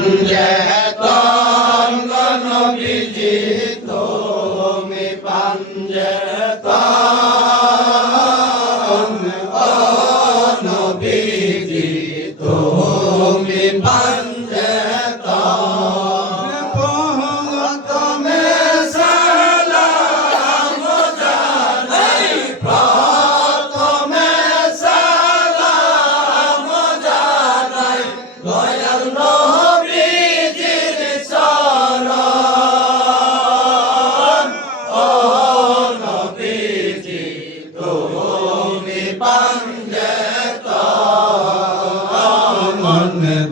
পাঞ্জেতন নবীজি তুমি পাঞ্জেতন ও নবীজি তুমি পাঞ্জেতন প্রথমে সালাম জানাই প্রথমে সালাম জানাই দয়াল নবীজির চরণ ও নবীজি তুমি পাঞ্জেতন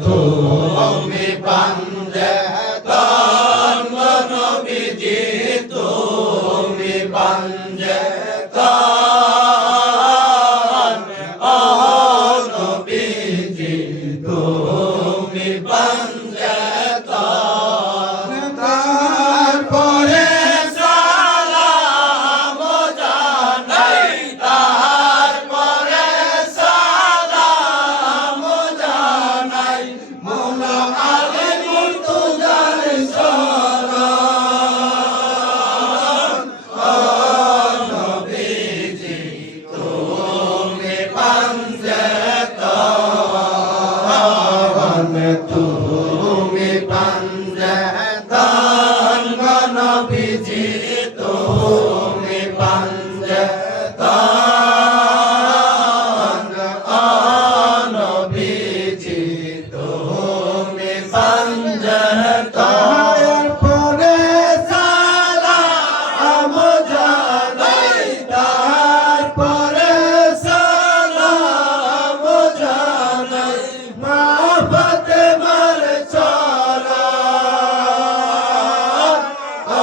তুমি পাঞ্জেতন নবীজি তুমি পাঞ্জেতন ও নবীজি তুমি পাঞ্জেতন তারপরে সালাম জানাই তারপরে সালাম জানাই মৌলা আলী মুর্তজার চরণ ও নবীজি তুমি পাঞ্জেতন তুমি পাঞ্জেতন নবীজি তুমি পাঞ্জেতন ও নবীজি তুমি পাঞ্জেতন পরে সালাম জানাই তারপরে সালাম জানাই মা ফাতেমার চরণ ও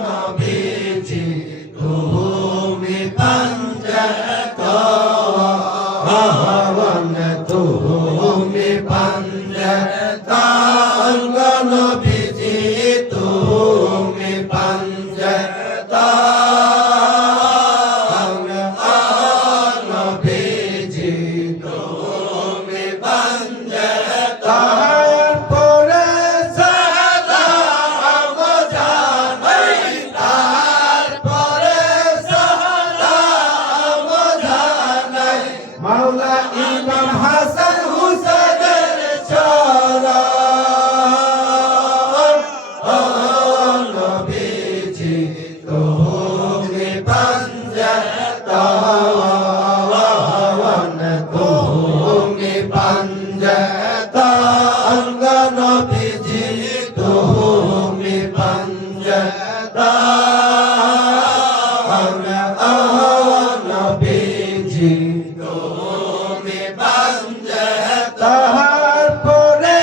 নবীজি তুমি পাঞ্জেতন তুমি পাঞ্জেতন নবীজি তুমি পাঞ্জেতন ও নবীজি তুমি পাঞ্জেতন পরে সালাম জানাই তারপরে সালাম জানাই মাওলা ইমাম হাসান হুসেনের চরণ ও নবীজি তুমি পাঞ্জেতন তুমি পাঞ্জেতন নবীজি তুমি পাঞ্জেতন ও নবীজি তুমি পাঞ্জেতন পরে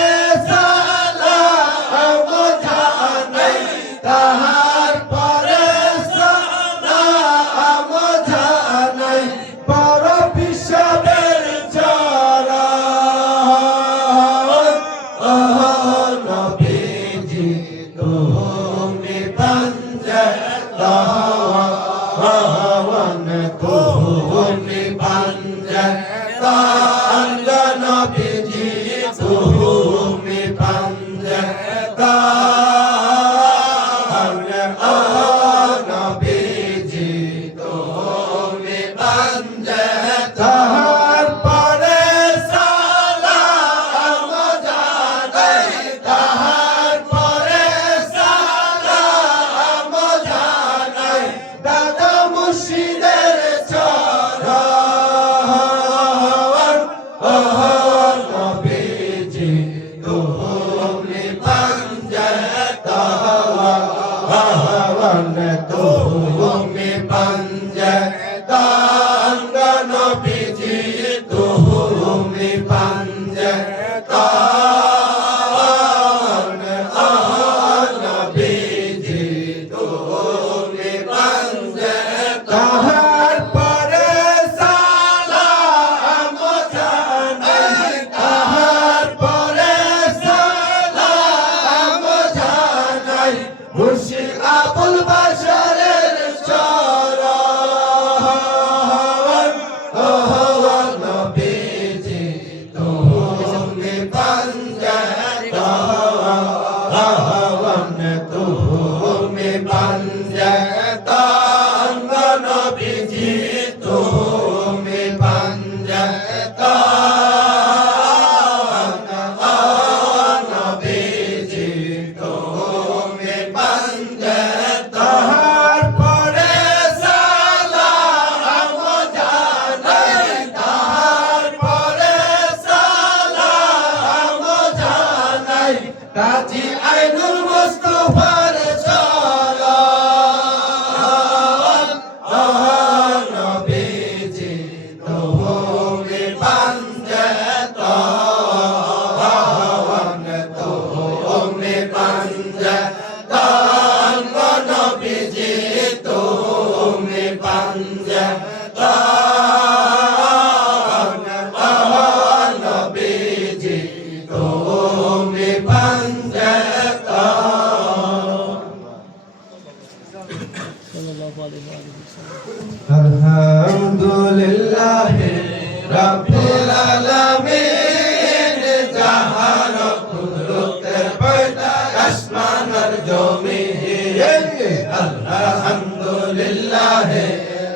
সালাম জানাই তারপরে সালাম জানাই বড় বিশ্বের চরণ ও নবীজি তুমি পাঞ্জেতন তুমি পাঞ্জেতন নবীজি তুমি পাঞ্জেতন ও নবীজি তুমি পাঞ্জেতন পরে সালাম জানাই তারপরে সালাম জানাই দাদা মুর্শিদের চরণ ও নবীজি তুমি পাঞ্জেতন তুমি পাঞ্জেতন নবীজি তুমি পাঞ্জেতন ও নবীজি তুমি পাঞ্জেতন পরে সালাম জানাই তারপরে সালাম জানাই মুর্শিদ আবুল বাশারের চরণ ও নবীজি তুমি পাঞ্জেতন জানাই কাজী আইনুল মুস্তাফার সালাম নবীজি তুমি পাঞ্জাতন তুমি পাঞ্জাতন নবীজি তুমি পাঞ্জাতন নবীজি তুমি আলহামদুলিল্লাহ রাব্বিল আলামিন জাহান কুদরতের পয়দা আসমান আর জমিন আলহামদুলিল্লাহ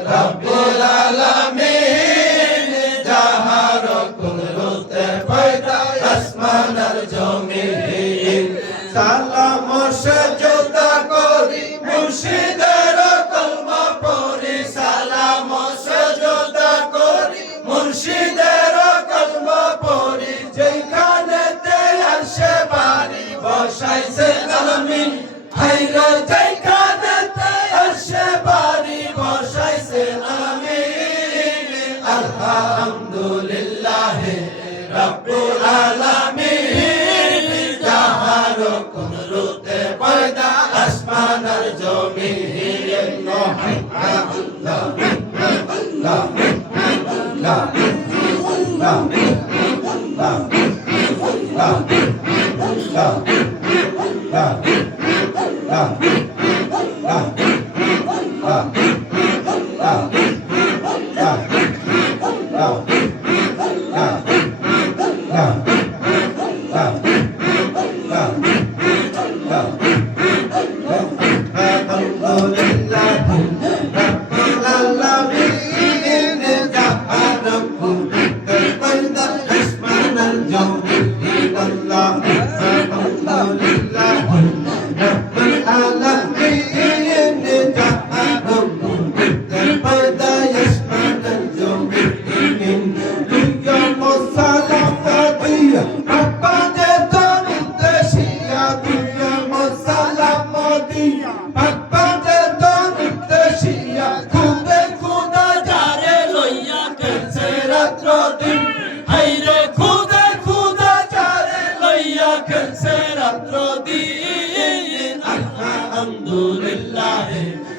রাব্বিল আলামিন জাহান কুদরতের পয়দা আসমান আর জমিন সালাম সাজদা করি মুর্শিদের কলমা পড়ি সালাম সাজদা করি মুর্শিদের কলমা পড়ি যেখানেতে আরশে বাড়ি বসাইছে আলামিন হায়রে যেখানেতে আরশে বাড়ি বসাইছে আলামিন আলহামদুলিল্লাহ রাব্বুল আলামিন জাহান কুদরতে পয়দা আসমান আর জমিন আলহামদুলিল্লাহ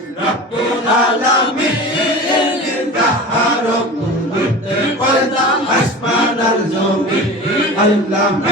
রাব্বুল আলামিন জাহান কুদরতে পয়দা আসমান আর জমিন আল্লাহ আল্লাহ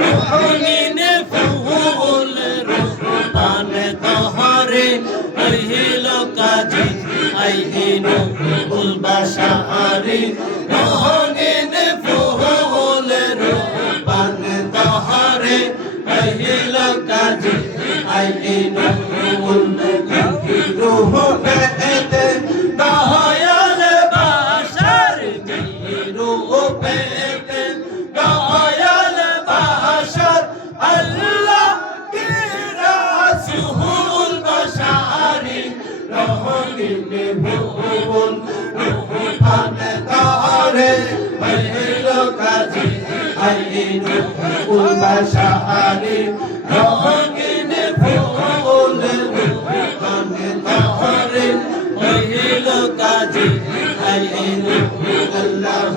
রঙিন ফুল রূপান তহরে আহিল কাজী আইহিন ফুল বাসারে রঙিন ফুল রূপান তহরে আহিল কাজী আইহিন ফুল রূহ পেতে দয়াল বাসার রূহ পেতে দয়াল বাসার আল্লাহ কি রাসূল বাসারি রঙিন ফুল রূপান তহরে আহিল কাজী আইহিন ফুল বাসারে রঙিন ফুল রূপান তহরে আহিল কাজী আইহিন আল্লাহ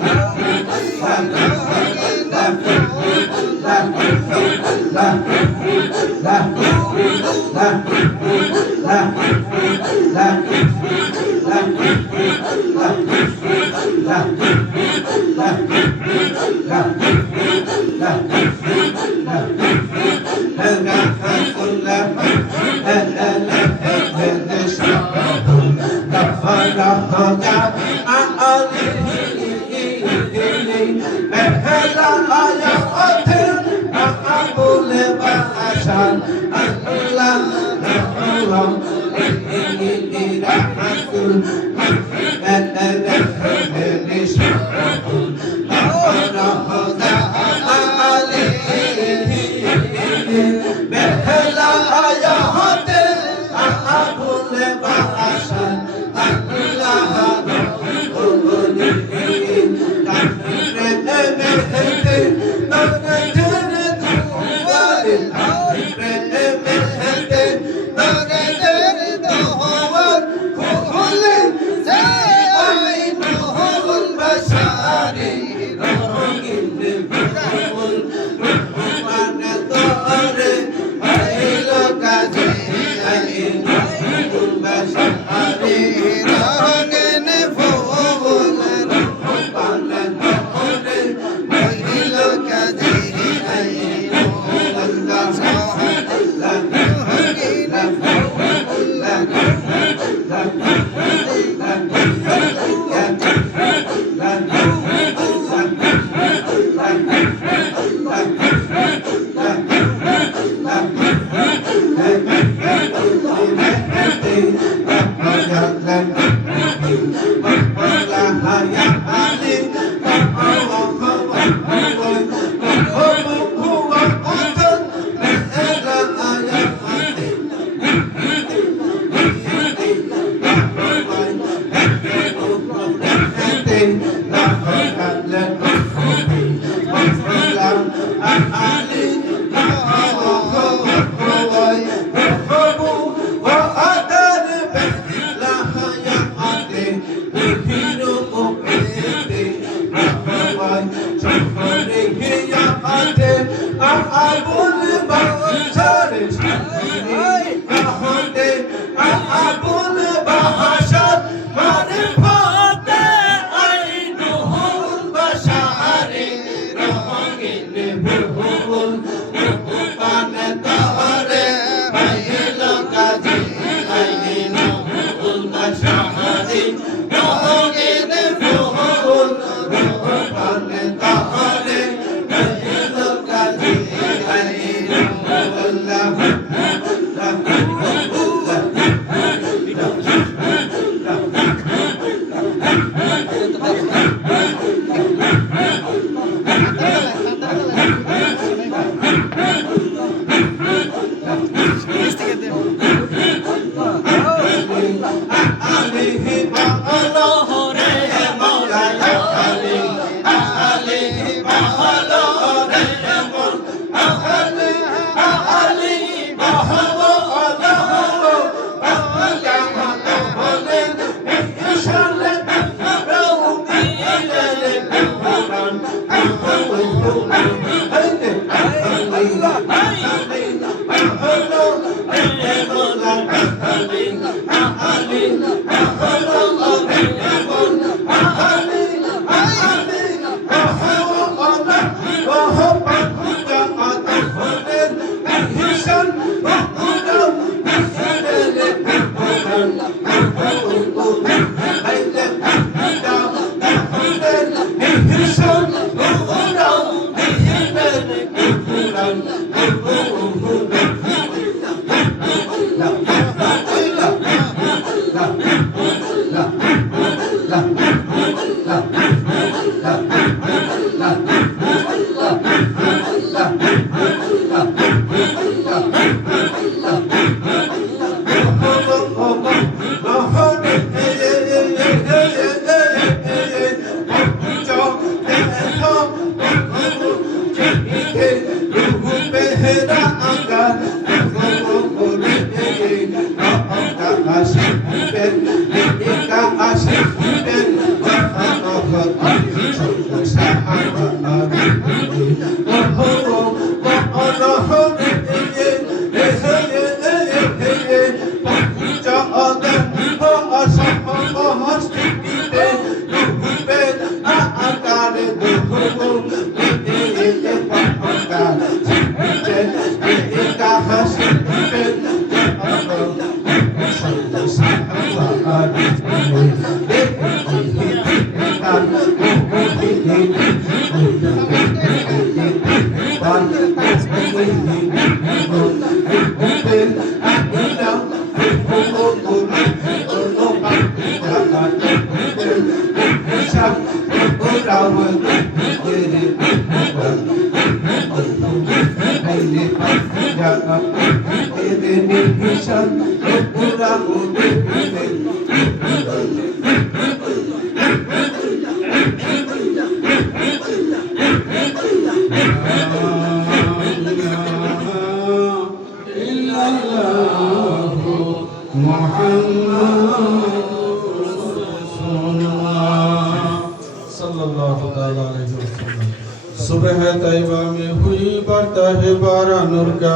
सुबह तैयबा में हुई बरता है बारा नूर का,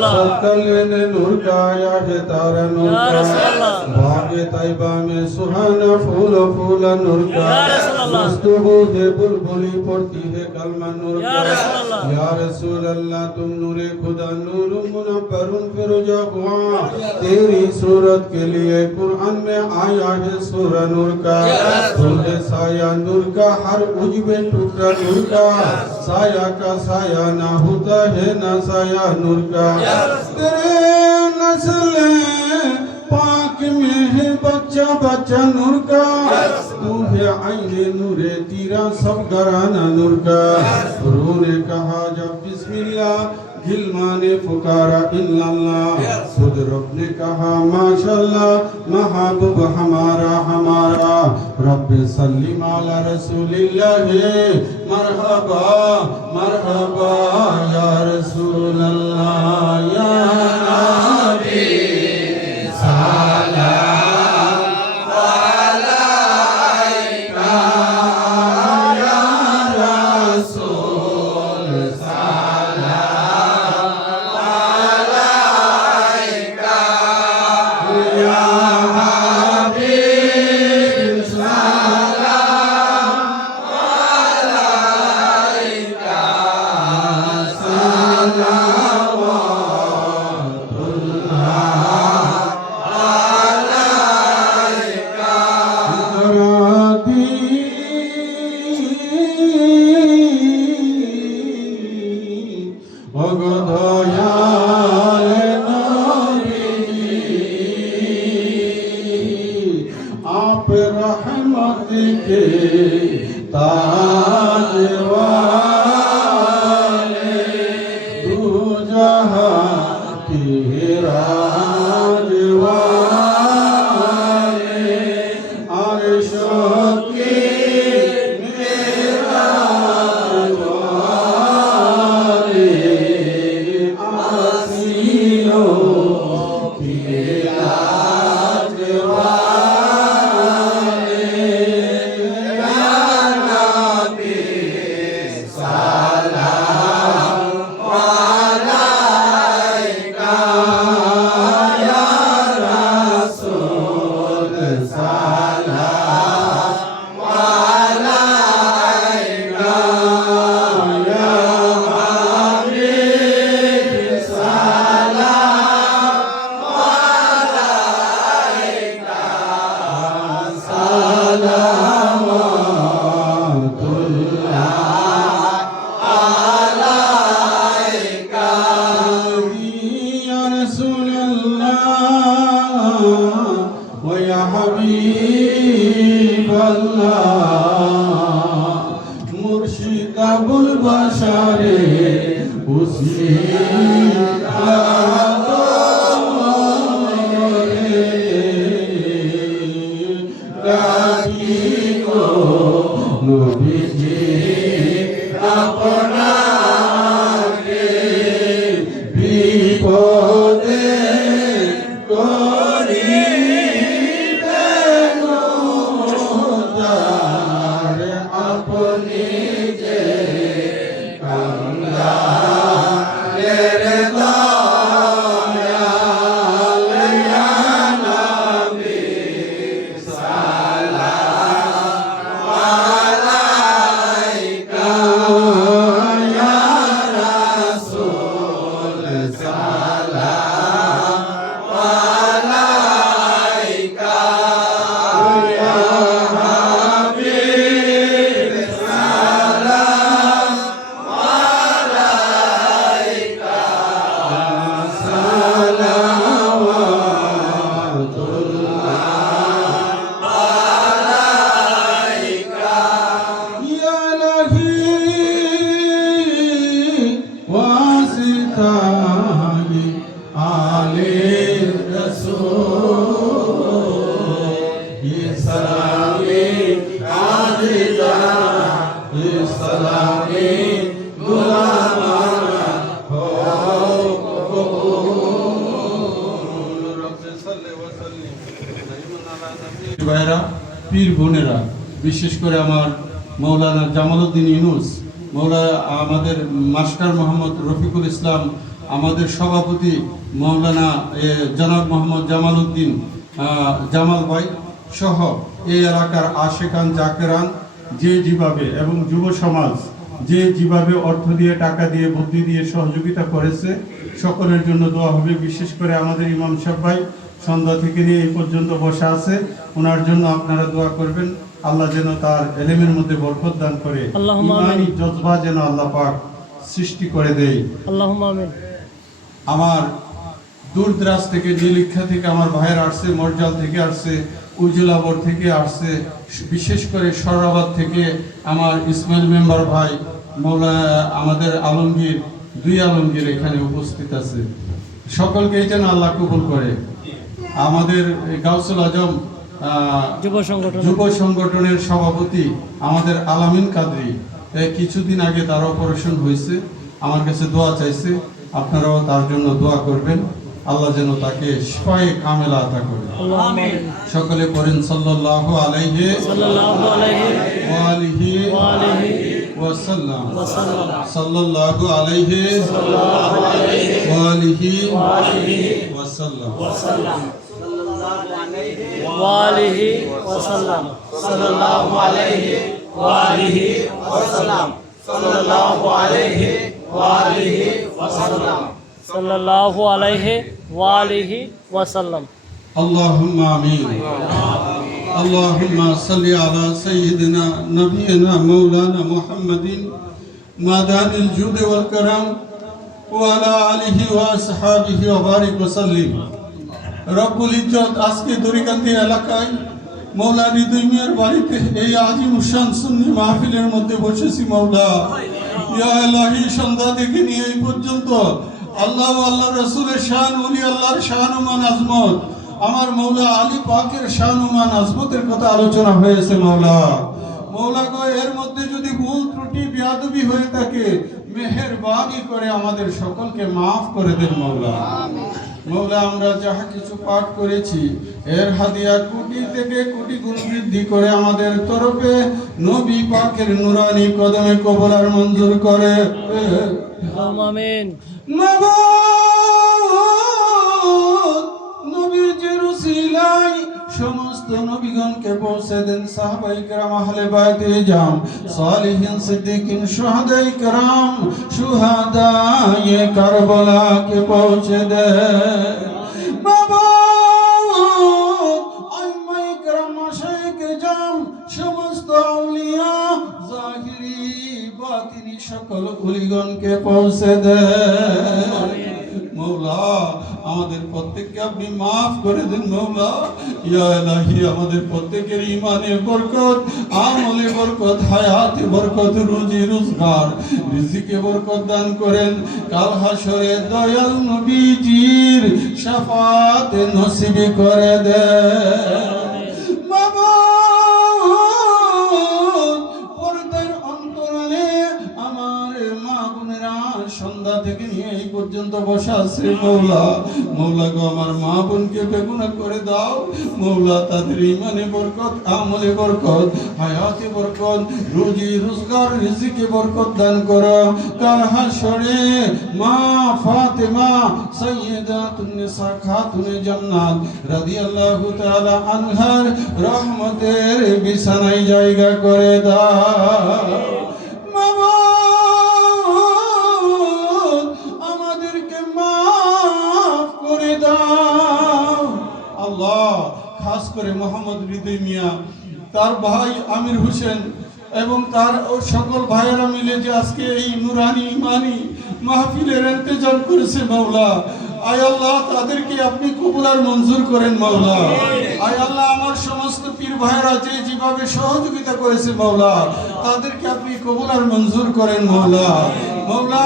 सकल ने नूर का या है तारा नूर का, भाग्य तैयबा में सुहाना फूल फूल नूर का, मस्तूबू है बुलबुली पड़ती है कलमा नूर का, या रसूल अल्लाह तुम नूरे खुदा नूर मुनव्वरुन फिरोजा हुआ, तेरी सूरत के लिए कुरान में आया है सूरा नूर का, तुझे साया नूर का हर उजबे टुकड़ा नूर का, साया का साया ना होता है ना साया नूर का, तेरे नस्ल पाक में है बच्चा बच्चा नूर का, तू है आईने नूरे तेरा सब घराना नूर का। गुरु ने कहा जब बिस्मिल्लाह गिलमा ने पुकारा इल्लल्लाह, खुद रब ने कहा माशाअल्लाह महबूब हमारा हमारा, रब सल्ली अला रसूलिल्लाह मरहबा मरहबा या रसूल अल्लाह या नबी सलाम आप रहमत के ताज वाले, दो जहां के राज वाले, अर्श के मेराज वाले, आसियों के लाज वाले হাবিবাল্লাহ মুর্শিদ আবুল বাশারে নবীজি আপনাকে বিপদে করিবেন উদ্ধার, আপনি যে কাঙ্গালের দয়াল ইয়া নবী সালাম আলাইকা ইয়া রাসূল সালাম আলাইকা ইয়া হাবিব সালাম আলাইকা সালাওয়াতুল্লাহ আলাইকা ইয়া লাহি ওয়াসিতাহি আলে রাসূল ইয়ে সালামি আজিজা ইয়ে সালামি গুলামা হো ভাইরা, পীর বোনেরা, বিশেষ করে আমার মৌলানা জামালউদ্দিন ইউনুস, আমাদের মাস্টার মোহাম্মদ রফিকুল ইসলাম, আমাদের সভাপতি মৌলানা জনাব মোহাম্মদ জামালউদ্দিন জামাল ভাই সহ এই এলাকার আশেকান জাকেরান যে যেভাবে এবং যুব সমাজ যে যেভাবে অর্থ দিয়ে, টাকা দিয়ে, বুদ্ধি দিয়ে সহযোগিতা করেছে, সকলের জন্য দোয়া হবে। বিশেষ করে আমাদের ইমাম সাহেব ভাই সন্ধ্যা থেকে নিয়ে এই পর্যন্ত বসা আছে, ওনার জন্য আপনারা দোয়া করবেন। আল্লাহ যেন তার এলেমের মধ্যে বরকত দান করে, ইমানি জজবা যেন আল্লাহ পাক সৃষ্টি করে দেয়। আল্লাহুম্মা আমিন। আমার দূর দরাজ থেকে, নীলিক্ষা থেকে আমার ভাইয়ের আসছে, মরজাল থেকে আসছে, উজলাবর থেকে আসছে, বিশেষ করে সরাবাদ থেকে আমার ইসমাইল মেম্বার ভাই আমাদের আলমগীর, দুই আলমগীর এখানে উপস্থিত আছে। সকলকে যেন আল্লাহ কবুল করে। আমাদের গাউসুল আজম যুব সংগঠনের সভাপতি আমাদের আলামিন কাদরি, কিছুদিন আগে তার অপারেশন হয়েছে, আমার কাছে দোয়া চাইছে, আপনারাও তার জন্য দোয়া করবেন, আল্লাহ যেন তাকে শিফায়ে কামেলা আতা করে। সকলে পড়েন সাল্লাল্লাহু আলাইহি ওয়া আলিহি ওয়াসাল্লাম, সাল্লাল্লাহু আলাইহি ওয়া আলিহি ওয়াসাল্লাম, ওয়ালিহি ওয়াসাল্লাম, সাল্লাল্লাহু আলাইহি ওয়ালিহি ওয়াসাল্লাম, সাল্লাল্লাহু আলাইহি ওয়ালিহি ওয়াসাল্লাম, সাল্লাল্লাহু আলাইহি ওয়ালিহি ওয়াসাল্লাম। আল্লাহুম্মা আমিন। আল্লাহুম্মা সাল্লি আলা সাইয়্যিদিনা নবিয়িনা মাওলানা মুহাম্মাদিন মাদানিল জুদ ওয়াল কারাম ওয়া আলা আলিহি ওয়া আসহাবিহি ওয়া বারিক ওয়া সাল্লিম। রব্বুল ইজ্জত আজকে দরিকান্দি এলাকায় মৌলা হৃদয় মিয়ার বাড়িতে এই আজিমুশান সুন্নি মাহফিলের মধ্যে বসেছি। মৌলা ইয়া ইলাহি, সন্ধ্যা থেকে নিয়ে এই পর্যন্ত আল্লাহ ও আল্লাহ রাসূলের শান, ওলি আল্লাহর শান ও মান আজমত, আমার মৌলা আলী পাকের শান ও মান আজমতের কথা আলোচনা হয়েছে। মৌলা গো, এর মধ্যে যদি ভুল ত্রুটি বেয়াদবি হয়ে থাকে, মেহেরবানি করে আমাদের সকলকে মাফ করে দেন মৌলা। মৌলা, আমরা যাহা কিছু পাঠ করেছি এর হাদিয়া কোটি থেকে কোটি গুণ বৃদ্ধি করে আমাদের তরফে নবী পাকের নুরানি কদমে কবুল আর মঞ্জুর করে। আমিন। নবীর যে রসিলাই সমস্ত নবীগণকে পৌঁছে দেন। সাহাবায়ে কেরাম, আহলে বাইতে জাম, সালিহিন, সিদ্দিকিন, শুহাদায়ে কেরাম, শুহাদায়ে কারবালাকে পৌঁছে দেন। বাবা আইমায়ে কেরাম, মাশায়েখে জাম, সমস্ত আউলিয়া জাহিরি বাতিনি সকল ওলিগণকে পৌঁছে দেন। মৌলা, আমাদের প্রত্যেককে আপনি মাফ করে দেন মওলা। ইয়া ইলাহি আমাদের প্রত্যেকের ঈমানে বরকত, আমলে বরকত, হায়াতে বরকত, রুজি রোজগার, রিজিকে বরকত দান করেন। কাল হাসরে দয়াল নবীজির শাফাত নসিব করে দেন। পর্দার অন্তরালে আমার মা বোনেরা সন্ধ্যা থেকে নিয়ে এই পর্যন্ত বসা আছে মওলা। মওলা গো আমার মা বোনকে বেগুনা করে দাও মওলা। তাদের ঈমানে বরকত, আমলে বরকত, হায়াতে বরকত, রুজি রোজগার, রিজিকে বরকত দান করো। কাল হাসরে মা ফাতেমা সাইয়্যিদাতুন নিসা খাতুনে জান্নাত রাদিয়াল্লাহু তাআলা আনহার রহমতের বিছানায় জায়গা করে দাও। আমাদেরকে মাফ করে দাও আল্লাহ। খাস করে মোহাম্মদ হৃদয় মিয়া, তার ভাই আমির হোসেন এবং তার সকল ভাইয়েরা মিলে যে আজকে এই নুরানি ইমানি মাহফিলের ইন্তজাম করেছে মওলা, আয় আল্লাহ তাদেরকে আপনি কবুল আর মঞ্জুর করেন মওলা। আয় আল্লাহ আমার সমস্ত পীর ভাইরা যে যেভাবে সহযোগিতা করেছে মওলা, তাদেরকে আপনি কবুল আর মঞ্জুর করেন মওলা। মওলা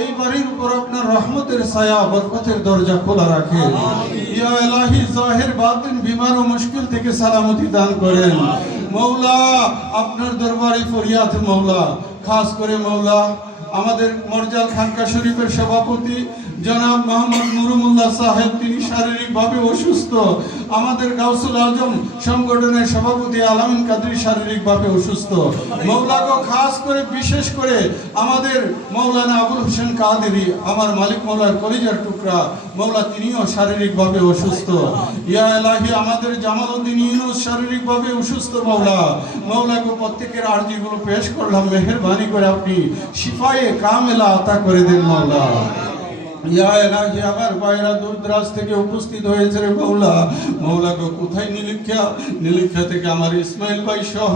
এই বাড়ির উপর আপনার রহমতের ছায়া, বরকতের দরজা খোলা রাখেন। ইয়া ইলাহি জাহির বাতিন বিমার ও মুশকিল থেকে সালামতি দান করেন মওলা। আপনার দরবারে ফরিয়াদ মওলা। খাস করে মওলা আমাদের মরজাল খানকা শরীফের সভাপতি জনাব মোহাম্মদ নুরুমুল্লাহ সাহেব, তিনি শারীরিকভাবে অসুস্থ। আমাদের গাউসুল আজম সংগঠনের সভাপতি আলামিন কাদরি শারীরিকভাবে অসুস্থ মওলা গো। খাস করে বিশেষ করে আমাদের মৌলানা আবুল হোসেন কাদেরী, আমার মালিক মৌলার কলিজার টুকরা মওলা, তিনিও শারীরিকভাবে অসুস্থ। ইয়া ইলাহি আমাদের জামালউদ্দিন ইউনুস শারীরিকভাবে অসুস্থ মওলা। মওলা গো প্রত্যেকের আরজিগুলো পেশ করলাম, মেহেরবানি করে আপনি শিফায়ে কামেলা আতা করে দেন মওলা। ইয়া ইলাহি আমার ভাইরা দূর দরাজ থেকে উপস্থিত হয়েছে রে মওলা। মওলা গো কোথায় নীলক্ষা থেকে আমার ইসমাইল ভাই সহ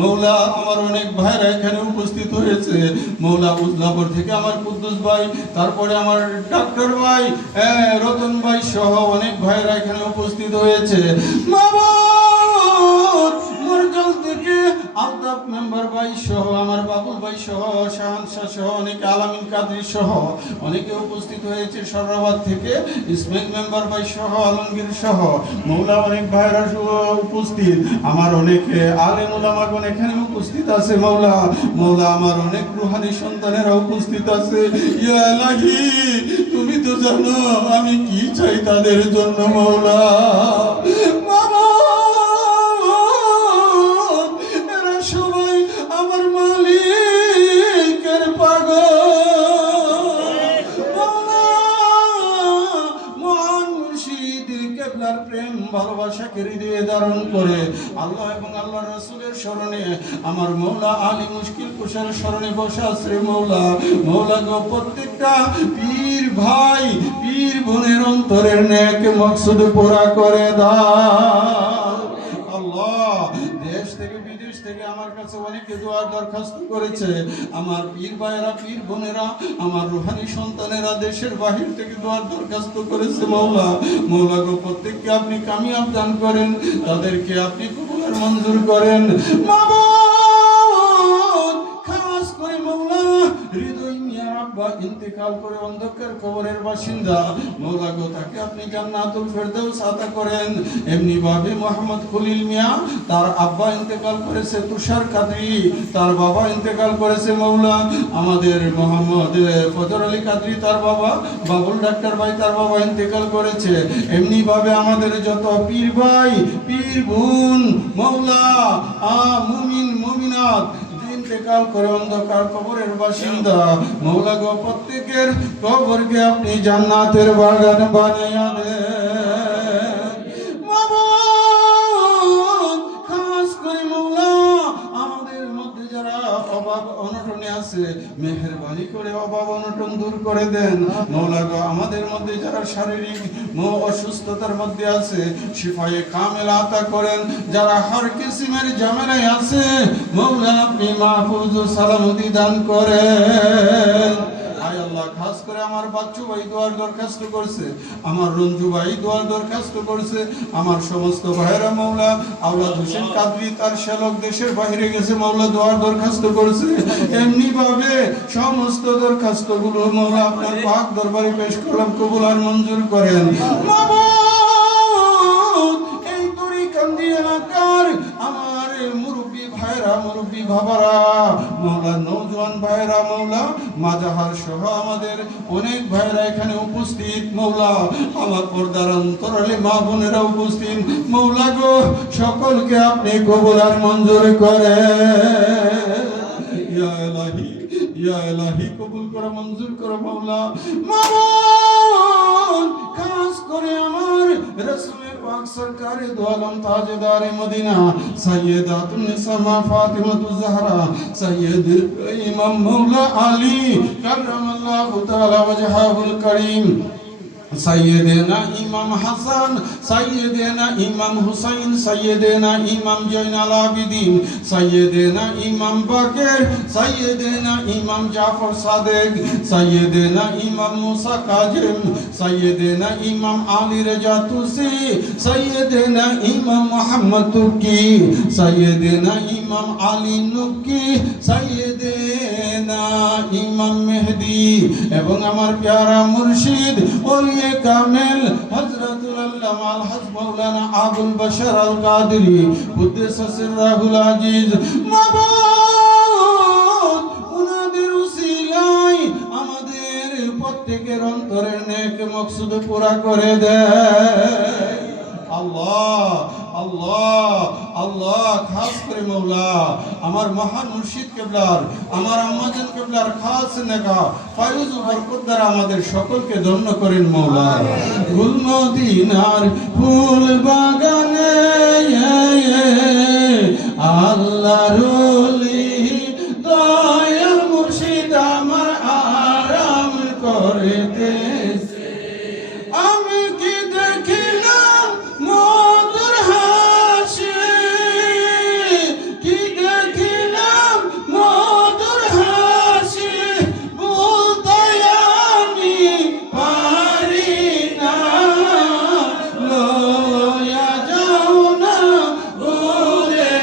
মওলা আমার অনেক ভাইরা এখানে উপস্থিত হয়েছে মওলা। উজলাপুর থেকে আমার কুদ্দুস ভাই, তারপরে আমার ডাক্তার ভাই, রতন ভাই সহ অনেক ভাইরা এখানে উপস্থিত হয়েছে। মরজাল থেকে আলতাফ মেম্বার ভাই সহ আমার বাবুল ভাই সহ শাহানশাহ সহ অনেকে, আলামিন কাদরি সহ অনেকে উপস্থিত হয়েছে। সরাবাদ থেকে ইসমাইল মেম্বার ভাই সহ আলমগীর সহ মওলা অনেক ভাইরা উপস্থিত। আমার অনেকে আলেম উলামাগণ এখানে উপস্থিত আছে মওলা। মওলা আমার অনেক রুহানি সন্তানেরা উপস্থিত আছে। ইয়া ইলাহি তুমি তো জানো আমি কি চাই তাদের জন্য মওলা। প্রেম ভালোবাসাকে হৃদয়ে ধারণ করে আল্লাহ এবং আল্লাহ রাসূলের শরণে আমার মওলা আলী মুশকিল কুশার শরণে বসে আছে মওলা। মওলা গো প্রত্যেকটা পীর ভাই পীর বোনের অন্তরের নেক মকসুদ পুরা করে দাও আল্লাহ। দেশ থেকে বিদেশ থেকে আমার কাছে অনেকে দোয়ার দরখাস্ত করেছে। আমার পীর ভাইরা পীর বোনেরা আমার রুহানি সন্তানেরা দেশের বাহির থেকে দোয়ার দরখাস্ত করেছে মওলা। মওলা গো প্রত্যেককে আপনি কামিয়াব দান করেন, তাদেরকে আপনি কবুল আর মঞ্জুর করেন মাবুদ। খাস করে মওলা হৃদয় মিয়া আব্বা ইন্তেকাল করে অন্ধকার কবরের বাসিন্দা মওলা গো, তাকে আপনি জান্নাতুল ফেরদাউস আতা করেন। এমনি ভাবে মোহাম্মদ খলিল মিয়া, তার আব্বা ইন্তেকাল করেছে তুষার কাদরি, তার বাবা ইন্তেকাল করেছে মওলা। আমাদের মোহাম্মদ ফজর আলী কাদরি, তার বাবা বাবুল ডাক্তার ভাই, তার বাবা ইন্তেকাল করেছে। এমনি ভাবে আমাদের যত পীর ভাই পীর বোন মওলা মুমিন মুমিনাত ইন্তেকাল করে অন্ধকার কবরের বাসিন্দা মওলা গো, প্রত্যেকের কবরকে আপনি জান্নাতের বাগান বানাইয়া দেন মাবুদ। খাস করে মওলা আমাদের মধ্যে যারা অভাব অনটনে আছে মেহেরবানি করে অভাব অনটন দূর করে দেন মওলা গো। আমাদের মধ্যে যারা শারীরিক অসুস্থতার মধ্যে আছে শিফায়ে কামেল আতা করেন। যারা হর কিসমের ঝামেলায় আছে মওলা আপনি মাহফুজ ও সালামতি দান করেন। আয় আল্লাহ আল্লাহ খাস করে আমার বাচ্চু ভাই দোয়ার দরখাস্ত করছে, আমার রঞ্জু ভাই দোয়ার দরখাস্ত করছে, আমার সমস্ত ভাইরা মাওলা আওলাদ হোসেন কাদরি তার শ্যালক দেশের বাইরে গেছে মাওলা দোয়ার দরখাস্ত করছে। এমনি ভাবে সমস্ত দরখাস্ত গুলো মাওলা আপনার পাক দরবারে পেশ করলাম, কবুল আর মঞ্জুর করেন। এই তরিকান্দি এলাকার আমার মুরব্বী ভাইরা, মুরব্বী বাবারা, মাওলা নওজোয়ান ভাইরা, মাওলা মাজাহার সহ আমাদের অনেক ভাইরা এখানে উপস্থিত, মাওলা আমার পর্দার অন্তরালে মা বোনেরা উপস্থিত, মাওলা গো সকলকে আপনি কবুল আর মঞ্জুর করেন। ইয়া ইলাহি, ইয়া ইলাহি কবুল করো, মঞ্জুর করো মাওলা। মাওলা খাস করে আমার রাসূল পাক সরকারে দো আলম তাজদারে মদিনা সাইয়্যিদাতুন নিসা মা ফাতিমাতুজ জাহরা সাইয়্যিদ ইমাম মাওলা আলী কাররামাল্লাহু তাআলা ওয়াজহাহুল কারীম, সাইয়্যিদেনা ইমাম হাসান, সাইয়্যিদেনা ইমাম হুসাইন, সাইয়্যিদেনা ইমাম জয়নাল আবিদিন, সাইয়্যিদেনা ইমাম বাকের, সাইয়্যিদেনা ইমাম জাফর সাদেক, সাইয়্যিদেনা ইমাম মুসা কাজিম, সাইয়্যিদেনা ইমাম আলী রেজা তুসি, সাইয়্যিদেনা ইমাম মুহাম্মদ তুকি, সাইয়্যিদেনা ইমাম আলী নুকি, সাইয়্যিদেনা ইমাম মেহদি এবং আমার প্যারা মুর্শিদ ওলিয়ে কামেল হযরতুল আল্লামা আল হজ মাওলানা আবুল বশর আল কাদরি কুদ্দুস সিররাহুল আজিজ। মাবুদ উনাদের উসিলায় আমাদের প্রত্যেকের অন্তরের নেক মকসুদ পুরা করে দেয়। আল্লাহ আল্লাহ আল্লাহ খাস করে মাওলা আমার মহান মুর্শিদ কেবলার, আমার আম্মাজান কেবলার খাস নেগা ফায়ুজ ও বরকত দ্বারা আমাদের সকলকে ধন্য করেন মাওলা। ফুল মদিনার ফুল বাগানে আল্লাহর ওলি দয়াল মুর্শিদ আমার আরাম করিতেছে। আমি কি দেখিলাম মধুর হাসি, কি দেখিলাম মধুর হাসি, বলতে আমি পারি না, লয়া যাও না ঘুরে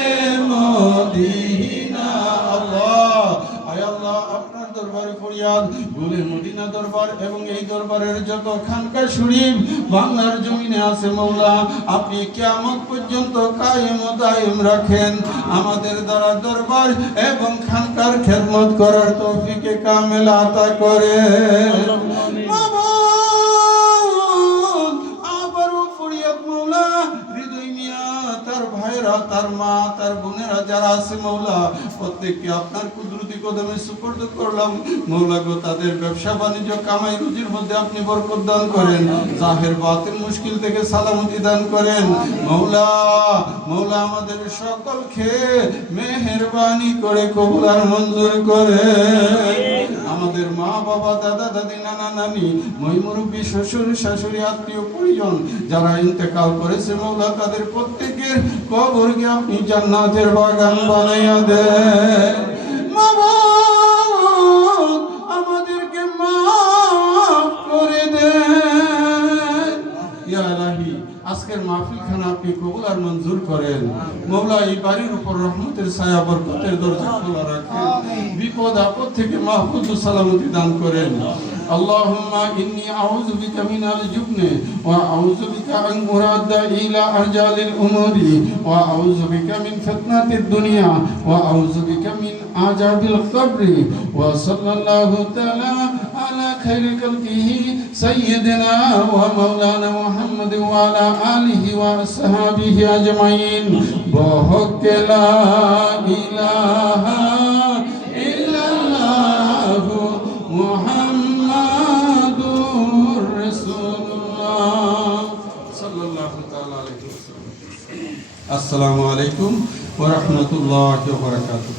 মদিনা। আল্লাহ আয় আল্লাহ আপনার দরবারে ফরিয়াদ, ঘুরে মদিনা দরবার এবং এই দরবারের যত খানকা শরীফ বাংলার জমিনে আছে মাওলা আপনি কিয়ামত পর্যন্ত কায়েম ও দায়েম রাখেন, আমাদের দ্বারা দরবার এবং খানকার খেদমত করার তৌফিকে কামেল আতা করেন। আবারও ফরিয়াদ মাওলা হৃদয় মিয়া তার ভাইরা, তার মা, তার বোনেরা যারা আছে মাওলা প্রত্যেককে আপনার কুদরতি কদমে সুপর্দ করলাম মাওলা গো। তাদের ব্যবসা বাণিজ্য কামাই রুজির মধ্যে আপনি বরকত দান করেন, জাহের বাতিল মুশকিল থেকে সালামতি দান করেন মাওলা। মাওলা আমাদের সকলকে মেহেরবানি করে কবুল আর মঞ্জুর করেন। আমাদের মা বাবা, দাদা দাদি, নানা নানি, মই মুরব্বী, শ্বশুর শাশুড়ি, আত্মীয় পরিজন যারা ইন্তেকাল করেছে মাওলা তাদের প্রত্যেকের কবরকে আপনি জান্নাতের বাগান বানাইয়া দেন। মাবুদ আমাদেরকে মাফ করে দেন। ইয়া ইলাহি আজকের মাহফিল খানা আপনি কবুল আর মঞ্জুর করেন মাওলা। এই বাড়ির উপর রহমতের ছায়া বরকতের দরজা খোলা রাখেন, বিপদ আপদ থেকে মাহফুজ ও সালামতি দান করেন। আল্লাহুম্মা ইন্নী আউযু বিকা মিনাল জুবনি ওয়া আউযু বিকা আন মুরাদ্দা ইলা আরজালিল উমুরি ওয়া আউযু বিকা মিন ফিতনাতিদ দুনিয়া ওয়া আউযু বিকা মিন আযাবিল কবরি ওয়া সাল্লাল্লাহু তাআলা আলা খাইরি খালকিহি সাইয়্যিদিনা ওয়া মাওলানা মুহাম্মদ ওয়া আলা আলিহি ওয়া আসহাবিহি আজমাইন বহক লা ইলাহা ইল্লাল্লাহু মুহাম্মাদুর রাসূলুল্লাহ সাল্লাল্লাহু তাআলা আলাইহি ওয়াসাল্লাম। আসসালামু আলাইকুম ওয়া রাহমাতুল্লাহি ওয়া বারাকাতুহু।